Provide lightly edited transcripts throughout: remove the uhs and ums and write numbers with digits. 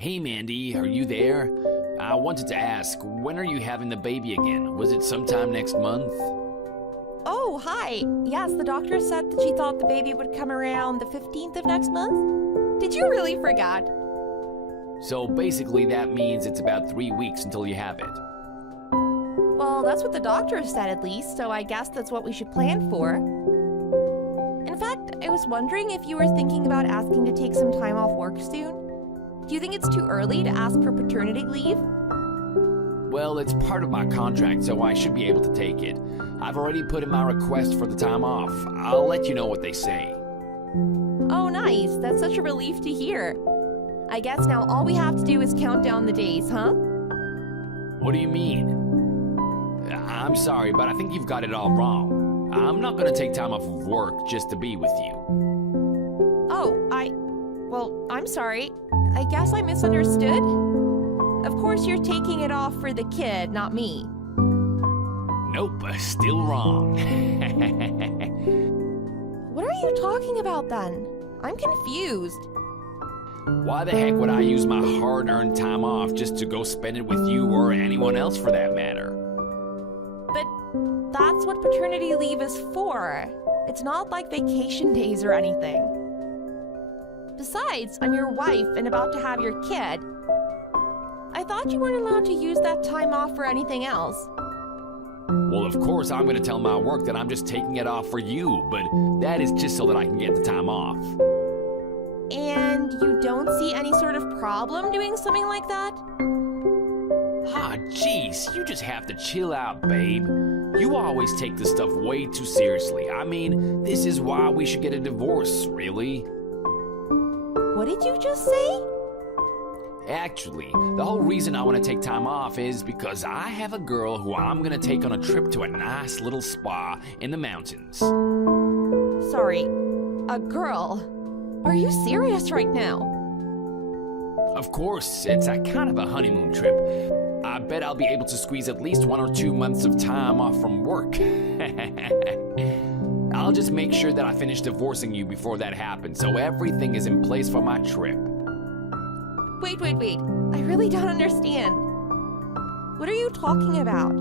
Hey Mandy, are you there? I wanted to ask, when are you having the baby again? Was it sometime next month? Oh, hi. Yes, the doctor said that she thought the baby would come around the 15th of next month. Did you really forget? So basically that means it's about 3 weeks until you have it. Well, that's what the doctor said at least, so I guess that's what we should plan for. In fact, I was wondering if you were thinking about asking to take some time off work soon. Do you think it's too early to ask for paternity leave? Well, it's part of my contract, so I should be able to take it. I've already put in my request for the time off. I'll let you know what they say. Oh, nice. That's such a relief to hear. I guess now all we have to do is count down the days, huh? What do you mean? I'm sorry, but I think you've got it all wrong. I'm not gonna take time off of work just to be with you. Well, I'm sorry. I guess I misunderstood. Of course you're taking it off for the kid, not me. Nope, still wrong. What are you talking about then? I'm confused. Why the heck would I use my hard-earned time off just to go spend it with you or anyone else for that matter? But that's what paternity leave is for. It's not like vacation days or anything. Besides, I'm your wife and about to have your kid. I thought you weren't allowed to use that time off for anything else. Well, of course I'm gonna tell my work that I'm just taking it off for you, but that is just so that I can get the time off. And you don't see any sort of problem doing something like that? Ah, jeez, you just have to chill out, babe. You always take this stuff way too seriously. I mean, this is why we should get a divorce, really. What did you just say? Actually, the whole reason I want to take time off is because I have a girl who I'm gonna take on a trip to a nice little spa in the mountains. Sorry, a girl? Are you serious right now? Of course, it's a kind of a honeymoon trip. I bet I'll be able to squeeze at least 1 or 2 months of time off from work. I'll just make sure that I finish divorcing you before that happens, so everything is in place for my trip. Wait. I really don't understand. What are you talking about?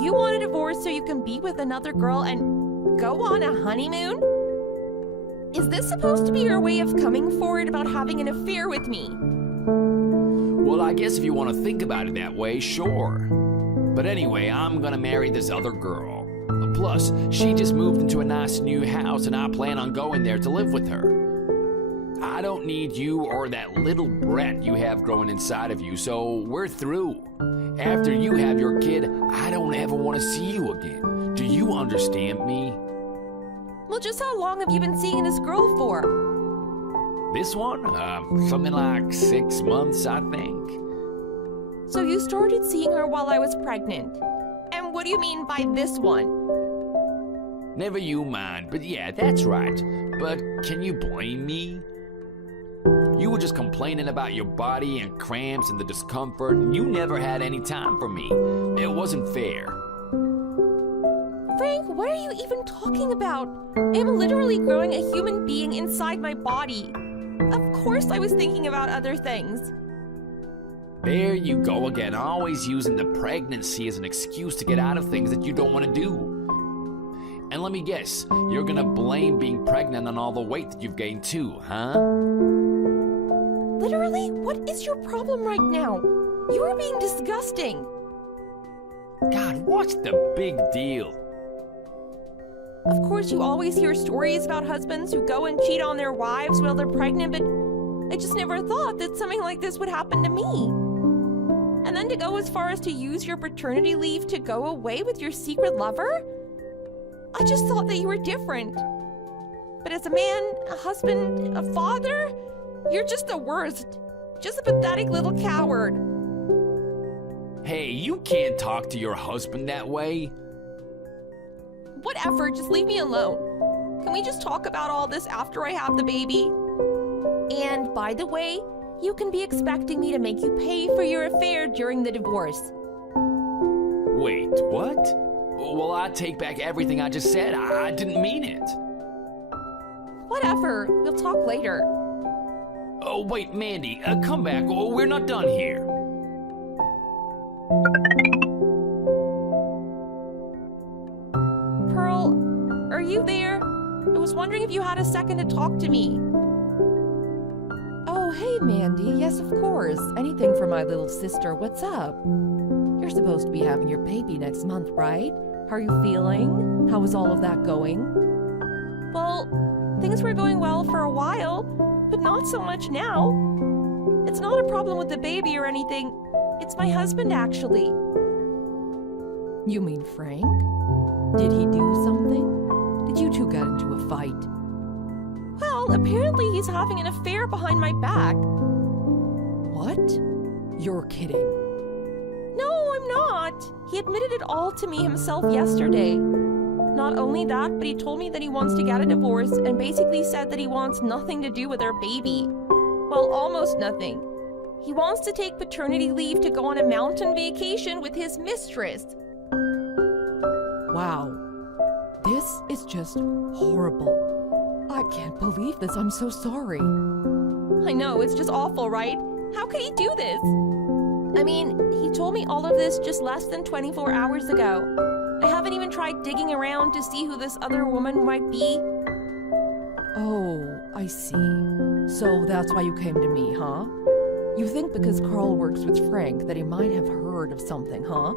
You want a divorce so you can be with another girl and go on a honeymoon? Is this supposed to be your way of coming forward about having an affair with me? Well, I guess if you want to think about it that way, sure. But anyway, I'm gonna marry this other girl. Plus, she just moved into a nice new house and I plan on going there to live with her. I don't need you or that little brat you have growing inside of you, so we're through. After you have your kid, I don't ever want to see you again. Do you understand me? Well, just how long have you been seeing this girl for? This one? Something like 6 months, I think. So you started seeing her while I was pregnant. And what do you mean by this one? Never you mind, but yeah, that's right. But can you blame me? You were just complaining about your body and cramps and the discomfort, and you never had any time for me. It wasn't fair. Frank, what are you even talking about? I'm literally growing a human being inside my body. Of course I was thinking about other things. There you go again, always using the pregnancy as an excuse to get out of things that you don't want to do. And let me guess, you're gonna blame being pregnant on all the weight that you've gained too, huh? Literally, what is your problem right now? You are being disgusting. God, what's the big deal? Of course, you always hear stories about husbands who go and cheat on their wives while they're pregnant, but I just never thought that something like this would happen to me. And then to go as far as to use your paternity leave to go away with your secret lover? I just thought that you were different. But as a man, a husband, a father, you're just the worst. Just a pathetic little coward. Hey, you can't talk to your husband that way. Whatever, just leave me alone. Can we just talk about all this after I have the baby? And by the way, you can be expecting me to make you pay for your affair during the divorce. Wait, what? Well, I take back everything I just said. I didn't mean it. Whatever, we'll talk later. Oh, wait, Mandy, come back. Oh, we're not done here. Pearl, are you there? I was wondering if you had a second to talk to me. Oh, hey, Mandy. Yes, of course. Anything for my little sister. What's up? You're supposed to be having your baby next month, right? How are you feeling? How is all of that going? Well, things were going well for a while, but not so much now. It's not a problem with the baby or anything. It's my husband, actually. You mean Frank? Did he do something? Did you two get into a fight? Well, apparently he's having an affair behind my back. What? You're kidding. No, I'm not. He admitted it all to me himself yesterday. Not only that, but he told me that he wants to get a divorce and basically said that he wants nothing to do with our baby. Well, almost nothing. He wants to take paternity leave to go on a mountain vacation with his mistress. Wow. This is just horrible. I can't believe this. I'm so sorry. I know, it's just awful, right? How could he do this? I mean, he told me all of this just less than 24 hours ago. I haven't even tried digging around to see who this other woman might be. Oh, I see. So that's why you came to me, huh? You think because Carl works with Frank that he might have heard of something, huh?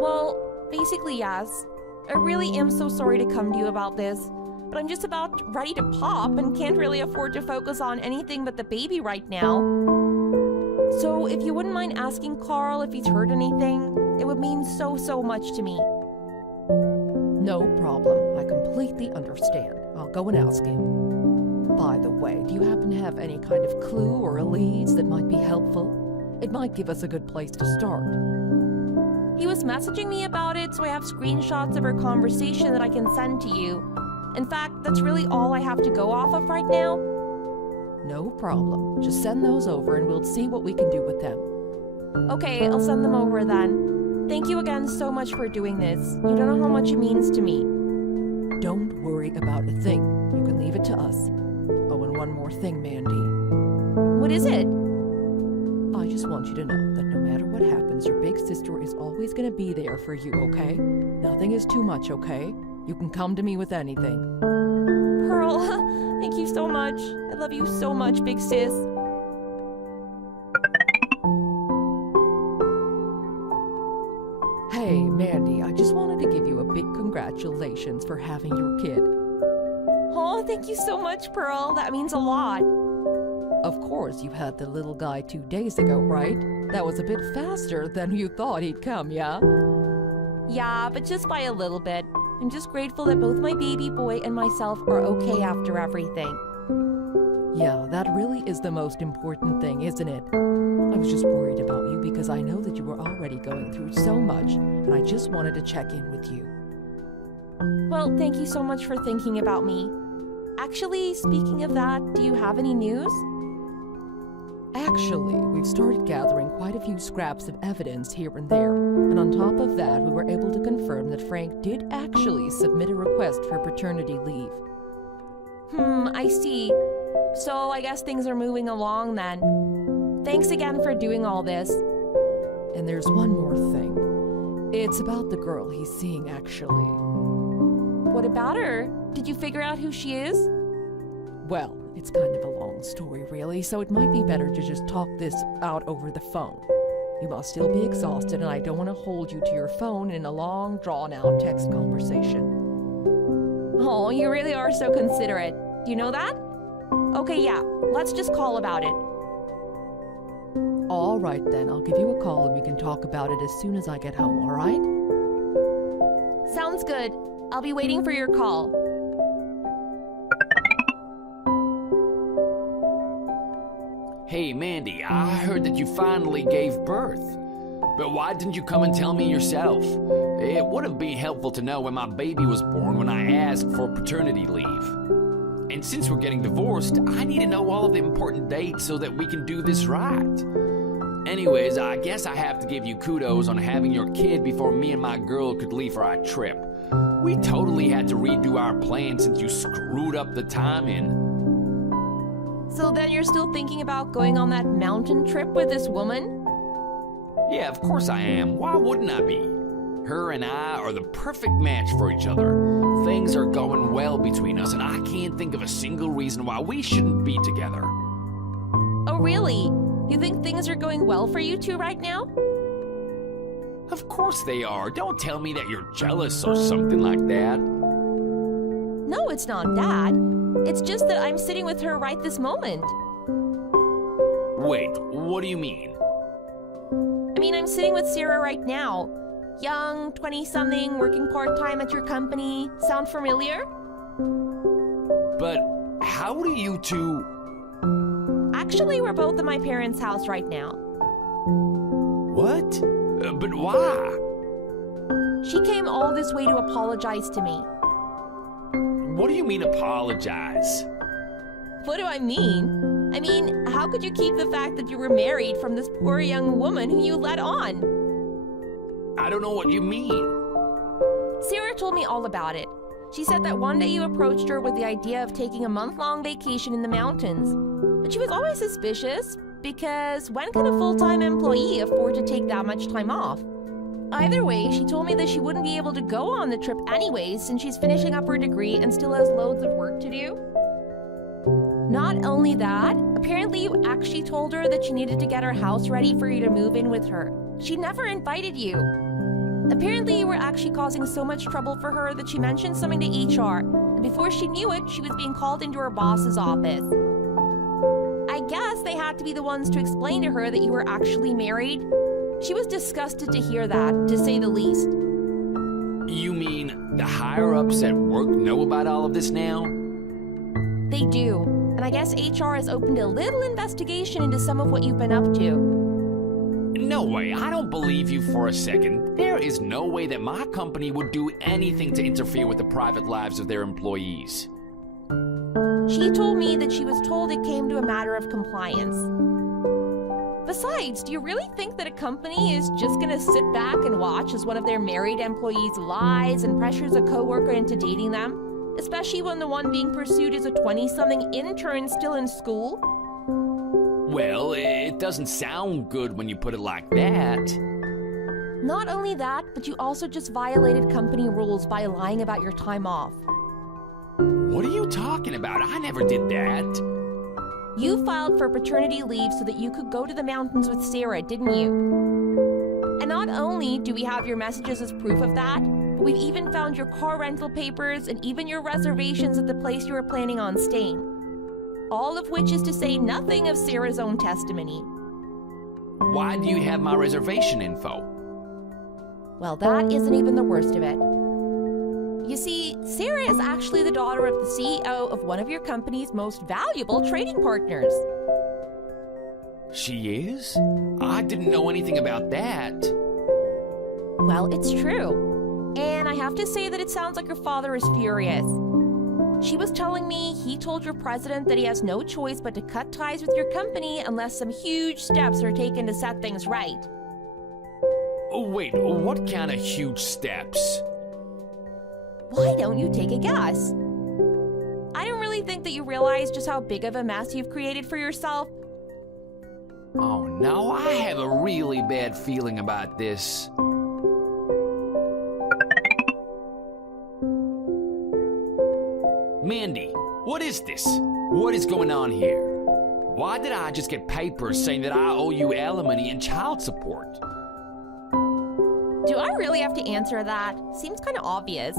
Well, basically, yes. I really am so sorry to come to you about this, but I'm just about ready to pop and can't really afford to focus on anything but the baby right now. So if you wouldn't mind asking Carl if he's heard anything, it would mean so much to me. No problem. I completely understand. I'll go and ask him. By the way, do you happen to have any kind of clue or leads that might be helpful? It might give us a good place to start. He was messaging me about it, so I have screenshots of our conversation that I can send to you. In fact, that's really all I have to go off of right now. No problem. Just send those over and we'll see what we can do with them. Okay, I'll send them over then. Thank you again so much for doing this. You don't know how much it means to me. Don't worry about a thing. You can leave it to us. Oh, and one more thing, Mandy. What is it? I just want you to know that no matter what happens, your big sister is always going to be there for you, okay? Nothing is too much, okay? You can come to me with anything. Pearl, thank you so much. I love you so much, big sis. Hey, Mandy, I just wanted to give you a big congratulations for having your kid. Oh, thank you so much, Pearl. That means a lot. Of course, you had the little guy 2 days ago, right? That was a bit faster than you thought he'd come, yeah? Yeah, but just by a little bit. I'm just grateful that both my baby boy and myself are okay after everything. Yeah, that really is the most important thing, isn't it? I was just worried about you because I know that you were already going through so much, and I just wanted to check in with you. Well, thank you so much for thinking about me. Actually, speaking of that, do you have any news? Actually, we've started gathering quite a few scraps of evidence here and there, and on top of that, we were able to confirm that Frank did actually submit a request for paternity leave. I see. So I guess things are moving along then. Thanks again for doing all this. And there's one more thing. It's about the girl he's seeing, actually. What about her? Did you figure out who she is? Well, it's kind of a long story, really, so it might be better to just talk this out over the phone. You must still be exhausted, and I don't want to hold you to your phone in a long, drawn-out text conversation. Oh, you really are so considerate. Do you know that? Okay, yeah, let's just call about it. All right, then. I'll give you a call, and we can talk about it as soon as I get home, all right? Sounds good. I'll be waiting for your call. Hey, Mandy, I heard that you finally gave birth. But why didn't you come and tell me yourself? It would have been helpful to know when my baby was born when I asked for paternity leave. And since we're getting divorced, I need to know all of the important dates so that we can do this right. Anyways, I guess I have to give you kudos on having your kid before me and my girl could leave for our trip. We totally had to redo our plan since you screwed up the timing. So then you're still thinking about going on that mountain trip with this woman? Yeah, of course I am. Why wouldn't I be? Her and I are the perfect match for each other. Things are going well between us, and I can't think of a single reason why we shouldn't be together. Oh, really? You think things are going well for you two right now? Of course they are. Don't tell me that you're jealous or something like that. No, it's not that. It's just that I'm sitting with her right this moment. Wait, what do you mean? I mean, I'm sitting with Sarah right now. Young, 20-something, working part-time at your company. Sound familiar? But how do you two... Actually, we're both at my parents' house right now. What? But why? She came all this way to apologize to me. What do you mean apologize? What do I mean? I mean, how could you keep the fact that you were married from this poor young woman who you led on? I don't know what you mean. Sarah told me all about it. She said that one day you approached her with the idea of taking a month-long vacation in the mountains. But she was always suspicious, because when can a full-time employee afford to take that much time off? Either way, she told me that she wouldn't be able to go on the trip anyways since she's finishing up her degree and still has loads of work to do. Not only that, apparently you actually told her that she needed to get her house ready for you to move in with her. She never invited you. Apparently you were actually causing so much trouble for her that she mentioned something to HR, and before she knew it, she was being called into her boss's office. I guess they had to be the ones to explain to her that you were actually married. She was disgusted to hear that, to say the least. You mean the higher-ups at work know about all of this now? They do, and I guess HR has opened a little investigation into some of what you've been up to. No way, I don't believe you for a second. There is no way that my company would do anything to interfere with the private lives of their employees. She told me that she was told it came to a matter of compliance. Besides, do you really think that a company is just gonna sit back and watch as one of their married employees lies and pressures a coworker into dating them? Especially when the one being pursued is a 20-something intern still in school? Well, it doesn't sound good when you put it like that. Not only that, but you also just violated company rules by lying about your time off. What are you talking about? I never did that. You filed for paternity leave so that you could go to the mountains with Sarah, didn't you? And not only do we have your messages as proof of that, but we've even found your car rental papers and even your reservations at the place you were planning on staying. All of which is to say nothing of Sarah's own testimony. Why do you have my reservation info? Well, that isn't even the worst of it. You see, Sarah is actually the daughter of the CEO of one of your company's most valuable trading partners. She is? I didn't know anything about that. Well, it's true. And I have to say that it sounds like your father is furious. She was telling me he told your president that he has no choice but to cut ties with your company unless some huge steps are taken to set things right. Oh, wait, what kind of huge steps? Why don't you take a guess? I don't really think that you realize just how big of a mess you've created for yourself. Oh no, I have a really bad feeling about this. Mandy, what is this? What is going on here? Why did I just get papers saying that I owe you alimony and child support? Do I really have to answer that? Seems kind of obvious.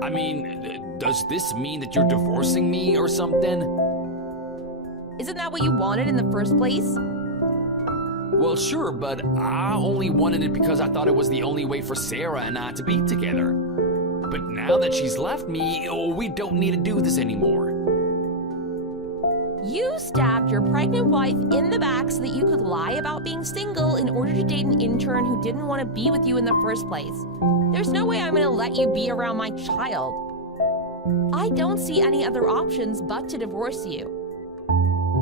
I mean, does this mean that you're divorcing me or something? Isn't that what you wanted in the first place? Well, sure, but I only wanted it because I thought it was the only way for Sarah and I to be together. But now that she's left me, we don't need to do this anymore. You stabbed your pregnant wife in the back so that you could lie about being single in order to date an intern who didn't want to be with you in the first place. There's no way I'm going to let you be around my child. I don't see any other options but to divorce you.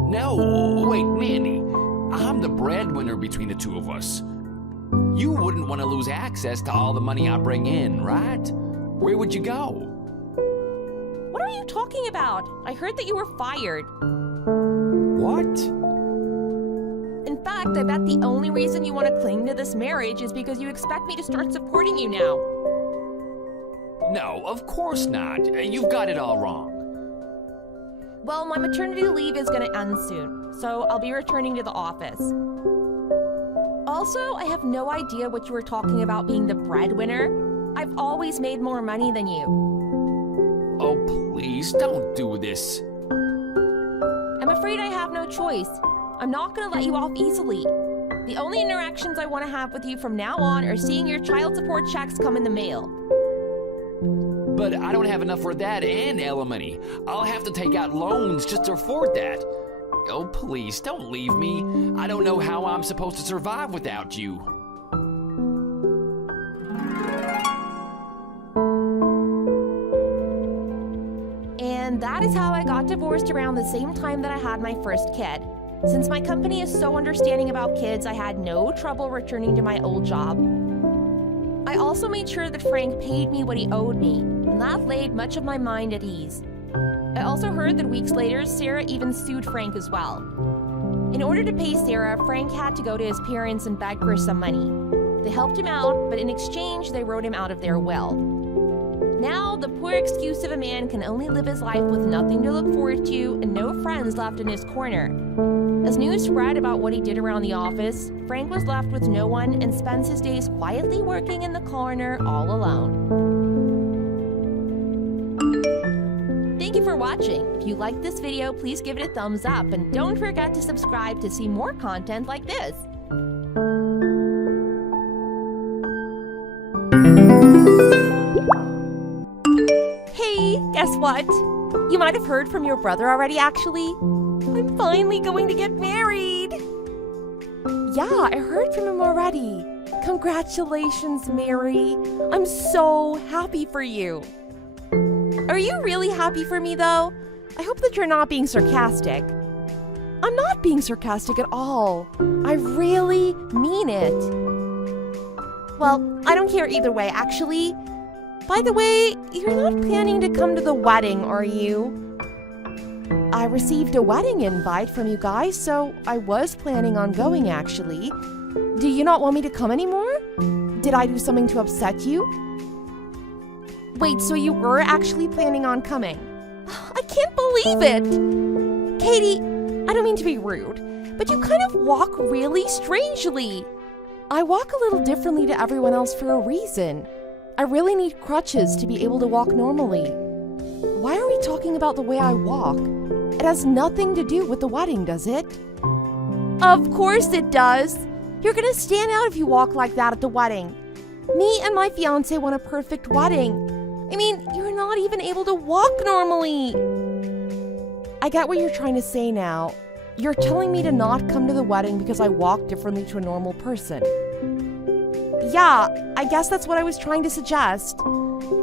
No, wait, Mandy. I'm the breadwinner between the two of us. You wouldn't want to lose access to all the money I bring in, right? Where would you go? What are you talking about? I heard that you were fired. What? In fact, I bet the only reason you want to cling to this marriage is because you expect me to start supporting you now. No, of course not. You've got it all wrong. Well, my maternity leave is going to end soon, so I'll be returning to the office. Also, I have no idea what you were talking about being the breadwinner. I've always made more money than you. Oh, please, don't do this. I'm afraid I have no choice. I'm not going to let you off easily. The only interactions I want to have with you from now on are seeing your child support checks come in the mail. But I don't have enough for that and alimony. I'll have to take out loans just to afford that. Oh, please, don't leave me. I don't know how I'm supposed to survive without you. And that is how I got divorced around the same time that I had my first kid. Since my company is so understanding about kids, I had no trouble returning to my old job. I also made sure that Frank paid me what he owed me, and that laid much of my mind at ease. I also heard that weeks later, Sarah even sued Frank as well. In order to pay Sarah, Frank had to go to his parents and beg for some money. They helped him out, but in exchange, they wrote him out of their will. Now, the poor excuse of a man can only live his life with nothing to look forward to and no friends left in his corner. As news spread about what he did around the office, Frank was left with no one and spends his days quietly working in the corner all alone. Thank you for watching. If you liked this video, please give it a thumbs up and don't forget to subscribe to see more content like this. Hey, guess what? You might have heard from your brother already, actually. I'm finally going to get married. Yeah, I heard from him already. Congratulations, Mary. I'm so happy for you. Are you really happy for me, though? I hope that you're not being sarcastic. I'm not being sarcastic at all. I really mean it. Well, I don't care either way, actually. By the way, you're not planning to come to the wedding, are you? I received a wedding invite from you guys, so I was planning on going, actually. Do you not want me to come anymore? Did I do something to upset you? Wait, so you were actually planning on coming? I can't believe it! Katie, I don't mean to be rude, but you kind of walk really strangely. I walk a little differently to everyone else for a reason. I really need crutches to be able to walk normally. Why are we talking about the way I walk? It has nothing to do with the wedding, does it? Of course it does. You're gonna stand out if you walk like that at the wedding. Me and my fiance want a perfect wedding. I mean, you're not even able to walk normally. I get what you're trying to say now. You're telling me to not come to the wedding because I walk differently to a normal person. Yeah, I guess that's what I was trying to suggest.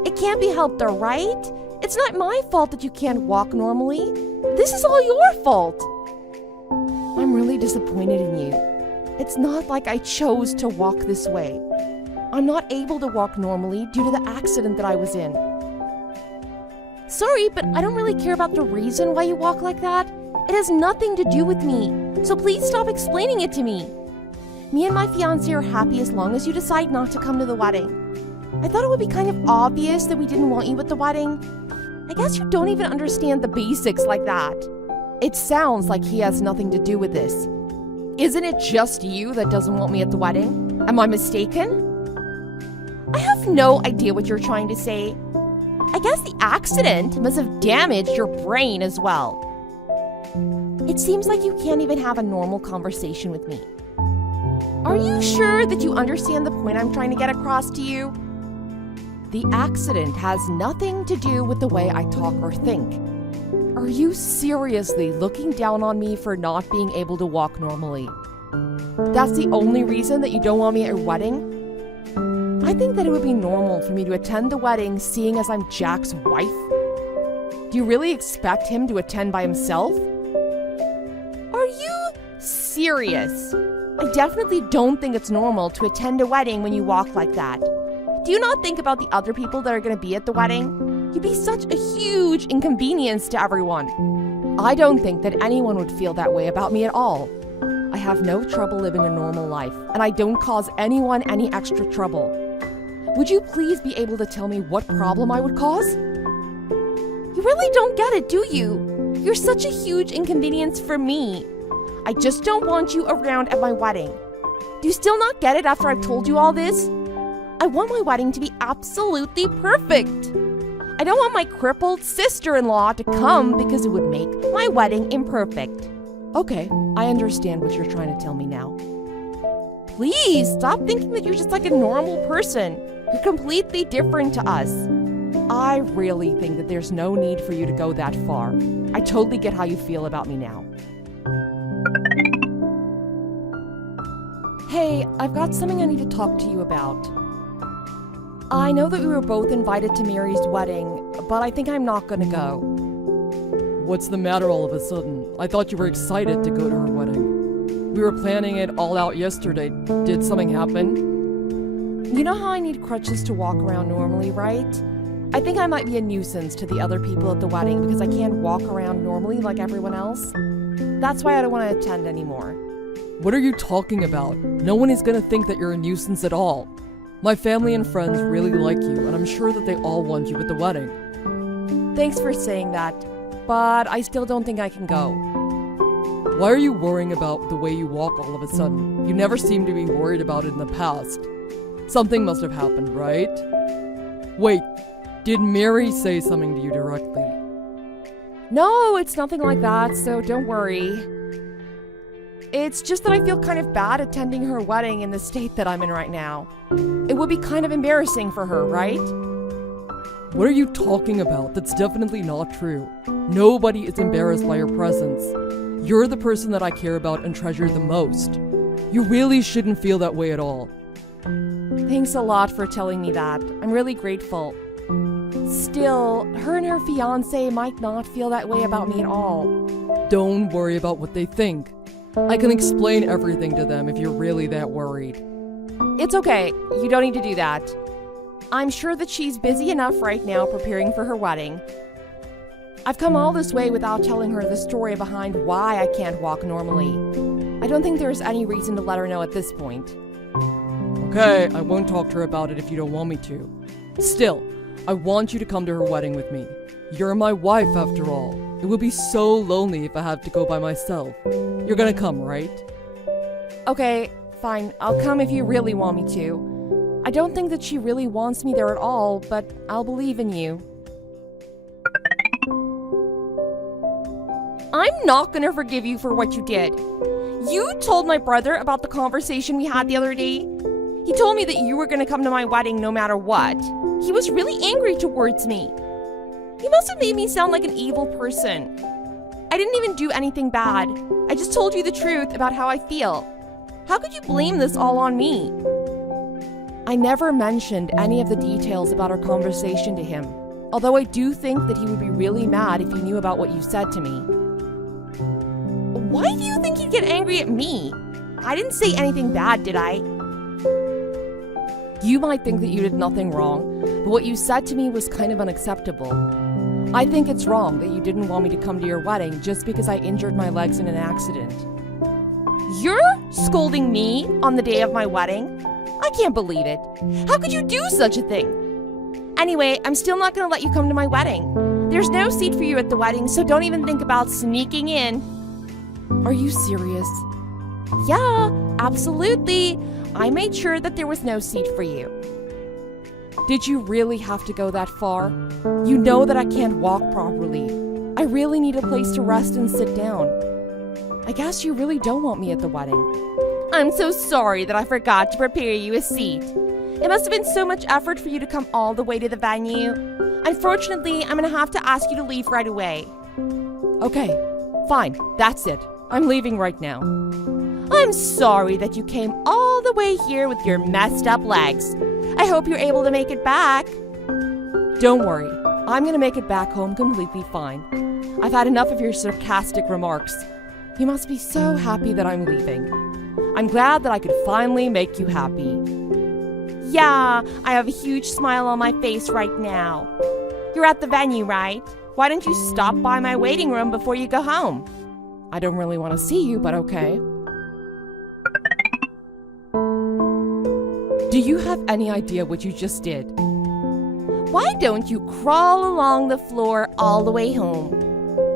It can't be helped though, right? It's not my fault that you can't walk normally. This is all your fault. I'm really disappointed in you. It's not like I chose to walk this way. I'm not able to walk normally due to the accident that I was in. Sorry, but I don't really care about the reason why you walk like that. It has nothing to do with me, so please stop explaining it to me. Me and my fiancé are happy as long as you decide not to come to the wedding. I thought it would be kind of obvious that we didn't want you at the wedding. I guess you don't even understand the basics like that. It sounds like he has nothing to do with this. Isn't it just you that doesn't want me at the wedding? Am I mistaken? I have no idea what you're trying to say. I guess the accident must have damaged your brain as well. It seems like you can't even have a normal conversation with me. Are you sure that you understand the point I'm trying to get across to you? The accident has nothing to do with the way I talk or think. Are you seriously looking down on me for not being able to walk normally? That's the only reason that you don't want me at your wedding? I think that it would be normal for me to attend the wedding seeing as I'm Jack's wife. Do you really expect him to attend by himself? Are you serious? I definitely don't think it's normal to attend a wedding when you walk like that. Do you not think about the other people that are going to be at the wedding? You'd be such a huge inconvenience to everyone. I don't think that anyone would feel that way about me at all. I have no trouble living a normal life, and I don't cause anyone any extra trouble. Would you please be able to tell me what problem I would cause? You really don't get it, do you? You're such a huge inconvenience for me. I just don't want you around at my wedding. Do you still not get it after I've told you all this? I want my wedding to be absolutely perfect. I don't want my crippled sister-in-law to come because it would make my wedding imperfect. Okay, I understand what you're trying to tell me now. Please stop thinking that you're just like a normal person. You're completely different to us. I really think that there's no need for you to go that far. I totally get how you feel about me now. Hey, I've got something I need to talk to you about. I know that we were both invited to Mary's wedding, but I think I'm not gonna go. What's the matter all of a sudden? I thought you were excited to go to her wedding. We were planning it all out yesterday. Did something happen? You know how I need crutches to walk around normally, right? I think I might be a nuisance to the other people at the wedding because I can't walk around normally like everyone else. That's why I don't want to attend anymore. What are you talking about? No one is gonna think that you're a nuisance at all. My family and friends really like you, and I'm sure that they all want you at the wedding. Thanks for saying that, but I still don't think I can go. Why are you worrying about the way you walk all of a sudden? You never seemed to be worried about it in the past. Something must have happened, right? Wait, did Mary say something to you directly? No, it's nothing like that, so don't worry. It's just that I feel kind of bad attending her wedding in the state that I'm in right now. It would be kind of embarrassing for her, right? What are you talking about? That's definitely not true. Nobody is embarrassed by your presence. You're the person that I care about and treasure the most. You really shouldn't feel that way at all. Thanks a lot for telling me that. I'm really grateful. Still, her and her fiancé might not feel that way about me at all. Don't worry about what they think. I can explain everything to them if you're really that worried. It's okay. You don't need to do that. I'm sure that she's busy enough right now preparing for her wedding. I've come all this way without telling her the story behind why I can't walk normally. I don't think there's any reason to let her know at this point. Okay, I won't talk to her about it if you don't want me to. Still, I want you to come to her wedding with me. You're my wife, after all. It would be so lonely if I had to go by myself. You're gonna come, right? Okay, fine. I'll come if you really want me to. I don't think that she really wants me there at all, but I'll believe in you. I'm not gonna forgive you for what you did. You told my brother about the conversation we had the other day. He told me that you were gonna come to my wedding no matter what. He was really angry towards me. He must have made me sound like an evil person. I didn't even do anything bad. I just told you the truth about how I feel. How could you blame this all on me? I never mentioned any of the details about our conversation to him, although I do think that he would be really mad if he knew about what you said to me. Why do you think he'd get angry at me? I didn't say anything bad, did I? You might think that you did nothing wrong, but what you said to me was kind of unacceptable. I think it's wrong that you didn't want me to come to your wedding just because I injured my legs in an accident. You're scolding me on the day of my wedding? I can't believe it. How could you do such a thing? Anyway, I'm still not gonna let you come to my wedding. There's no seat for you at the wedding, so don't even think about sneaking in. Are you serious? Yeah, absolutely. I made sure that there was no seat for you. Did you really have to go that far? You know that I can't walk properly. I really need a place to rest and sit down. I guess you really don't want me at the wedding. I'm so sorry that I forgot to prepare you a seat. It must have been so much effort for you to come all the way to the venue. Unfortunately, I'm gonna have to ask you to leave right away. Okay, fine, that's it. I'm leaving right now. I'm sorry that you came all the way here with your messed up legs. I hope you're able to make it back. Don't worry, I'm gonna make it back home completely fine. I've had enough of your sarcastic remarks. You must be so happy that I'm leaving. I'm glad that I could finally make you happy. Yeah, I have a huge smile on my face right now. You're at the venue, right? Why don't you stop by my waiting room before you go home? I don't really want to see you, but okay. Do you have any idea what you just did? Why don't you crawl along the floor all the way home?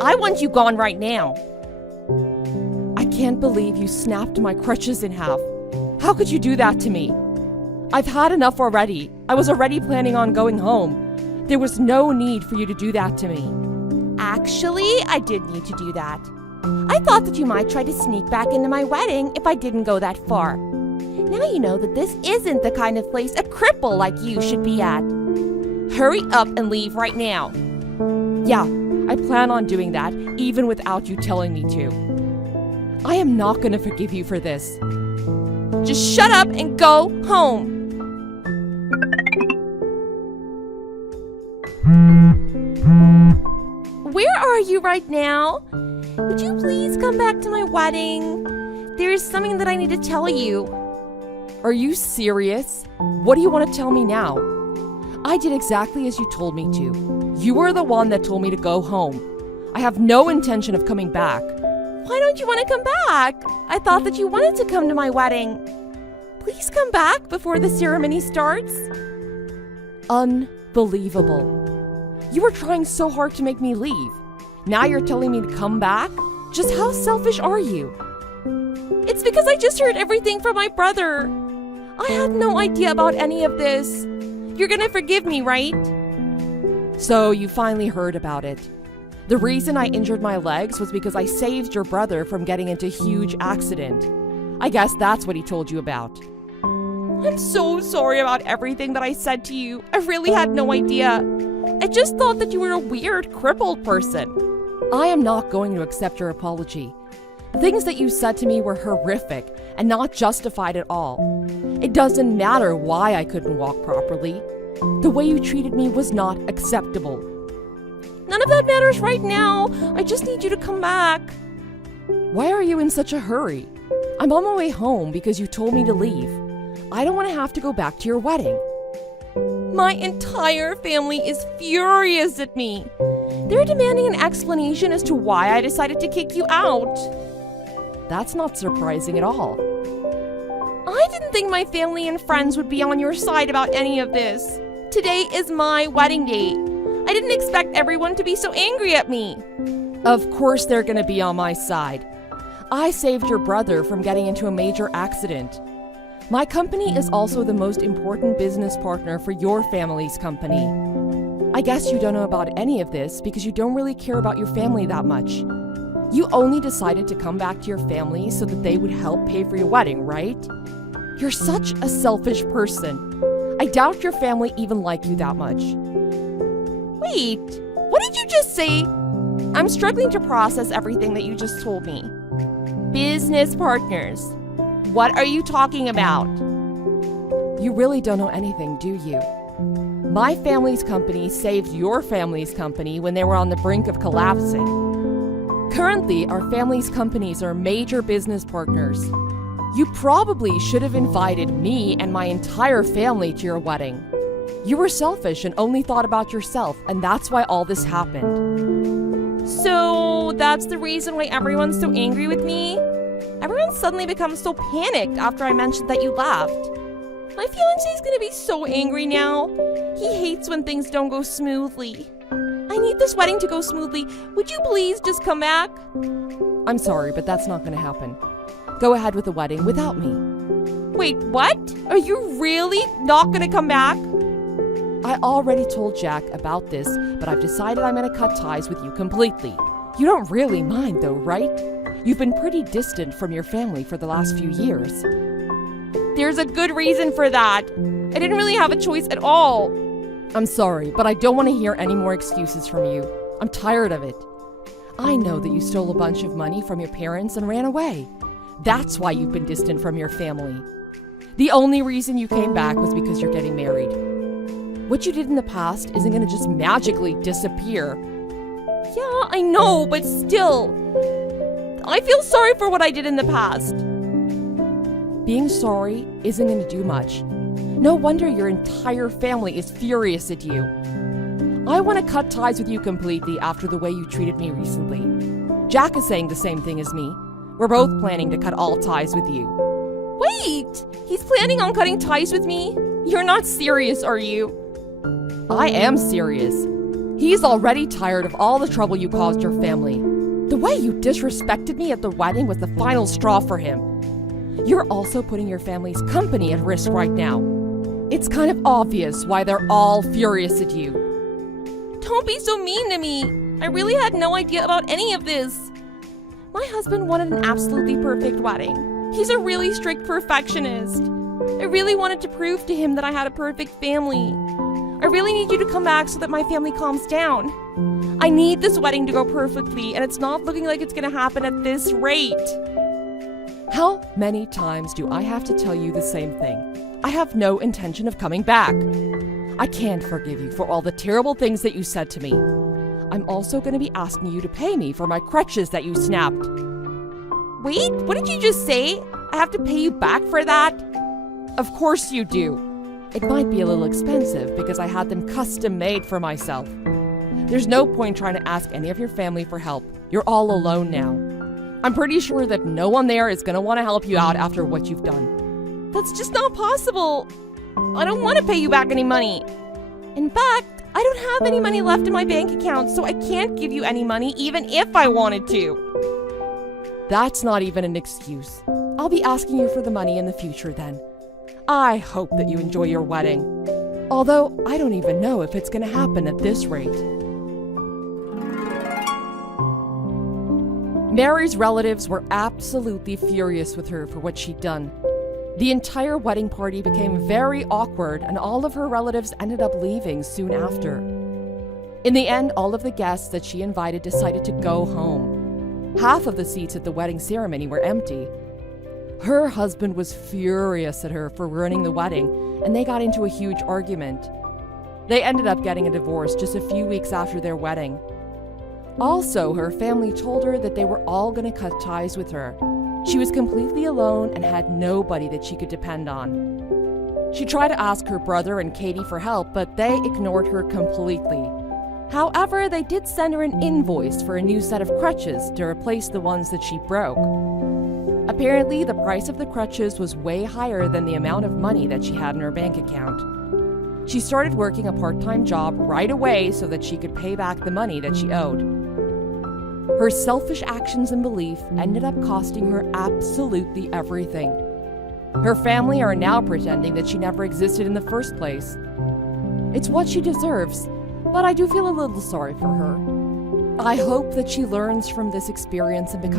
I want you gone right now. I can't believe you snapped my crutches in half. How could you do that to me? I've had enough already. I was already planning on going home. There was no need for you to do that to me. Actually, I did need to do that. I thought that you might try to sneak back into my wedding if I didn't go that far. Now you know that this isn't the kind of place a cripple like you should be at. Hurry up and leave right now. Yeah, I plan on doing that, even without you telling me to. I am not gonna forgive you for this. Just shut up and go home. Where are you right now? Would you please come back to my wedding? There's something that I need to tell you. Are you serious? What do you want to tell me now? I did exactly as you told me to. You were the one that told me to go home. I have no intention of coming back. Why don't you want to come back? I thought that you wanted to come to my wedding. Please come back before the ceremony starts. Unbelievable. You were trying so hard to make me leave. Now you're telling me to come back? Just how selfish are you? It's because I just heard everything from my brother. I had no idea about any of this. You're gonna forgive me, right? So you finally heard about it. The reason I injured my legs was because I saved your brother from getting into a huge accident. I guess that's what he told you about. I'm so sorry about everything that I said to you. I really had no idea. I just thought that you were a weird, crippled person. I am not going to accept your apology. The things that you said to me were horrific and not justified at all. It doesn't matter why I couldn't walk properly. The way you treated me was not acceptable. None of that matters right now. I just need you to come back. Why are you in such a hurry? I'm on my way home because you told me to leave. I don't want to have to go back to your wedding. My entire family is furious at me. They're demanding an explanation as to why I decided to kick you out. That's not surprising at all. I didn't think my family and friends would be on your side about any of this. Today is my wedding day. I didn't expect everyone to be so angry at me. Of course they're gonna be on my side. I saved your brother from getting into a major accident. My company is also the most important business partner for your family's company. I guess you don't know about any of this because you don't really care about your family that much. You only decided to come back to your family so that they would help pay for your wedding, right? You're such a selfish person. I doubt your family even like you that much. Wait, what did you just say? I'm struggling to process everything that you just told me. Business partners. What are you talking about? You really don't know anything, do you? My family's company saved your family's company when they were on the brink of collapsing. Currently, our family's companies are major business partners. You probably should have invited me and my entire family to your wedding. You were selfish and only thought about yourself, and that's why all this happened. So that's the reason why everyone's so angry with me? Everyone suddenly becomes so panicked after I mentioned that you left. My fiancé's gonna be so angry now. He hates when things don't go smoothly. I need this wedding to go smoothly. Would you please just come back? I'm sorry, but that's not gonna happen. Go ahead with the wedding without me. Wait, what? Are you really not gonna come back? I already told Jack about this, but I've decided I'm gonna cut ties with you completely. You don't really mind though, right? You've been pretty distant from your family for the last few years. There's a good reason for that. I didn't really have a choice at all. I'm sorry, but I don't want to hear any more excuses from you. I'm tired of it. I know that you stole a bunch of money from your parents and ran away. That's why you've been distant from your family. The only reason you came back was because you're getting married. What you did in the past isn't going to just magically disappear. Yeah, I know, but still. I feel sorry for what I did in the past. Being sorry isn't going to do much. No wonder your entire family is furious at you. I want to cut ties with you completely after the way you treated me recently. Jack is saying the same thing as me. We're both planning to cut all ties with you. Wait! He's planning on cutting ties with me? You're not serious, are you? I am serious. He's already tired of all the trouble you caused your family. The way you disrespected me at the wedding was the final straw for him. You're also putting your family's company at risk right now. It's kind of obvious why they're all furious at you. Don't be so mean to me. I really had no idea about any of this. My husband wanted an absolutely perfect wedding. He's a really strict perfectionist. I really wanted to prove to him that I had a perfect family. I really need you to come back so that my family calms down. I need this wedding to go perfectly, and it's not looking like it's gonna happen at this rate. How many times do I have to tell you the same thing? I have no intention of coming back. I can't forgive you for all the terrible things that you said to me. I'm also going to be asking you to pay me for my crutches that you snapped. Wait, what did you just say? I have to pay you back for that? Of course you do. It might be a little expensive because I had them custom made for myself. There's no point trying to ask any of your family for help. You're all alone now. I'm pretty sure that no one there is going to want to help you out after what you've done. That's just not possible. I don't want to pay you back any money. In fact, I don't have any money left in my bank account, so I can't give you any money even if I wanted to. That's not even an excuse. I'll be asking you for the money in the future then. I hope that you enjoy your wedding. Although I don't even know if it's going to happen at this rate. Mary's relatives were absolutely furious with her for what she'd done. The entire wedding party became very awkward, and all of her relatives ended up leaving soon after. In the end, all of the guests that she invited decided to go home. Half of the seats at the wedding ceremony were empty. Her husband was furious at her for ruining the wedding, and they got into a huge argument. They ended up getting a divorce just a few weeks after their wedding. Also, her family told her that they were all going to cut ties with her. She was completely alone and had nobody that she could depend on. She tried to ask her brother and Katie for help, but they ignored her completely. However, they did send her an invoice for a new set of crutches to replace the ones that she broke. Apparently, the price of the crutches was way higher than the amount of money that she had in her bank account. She started working a part-time job right away so that she could pay back the money that she owed. Her selfish actions and belief ended up costing her absolutely everything. Her family are now pretending that she never existed in the first place. It's what she deserves, but I do feel a little sorry for her. I hope that she learns from this experience and becomes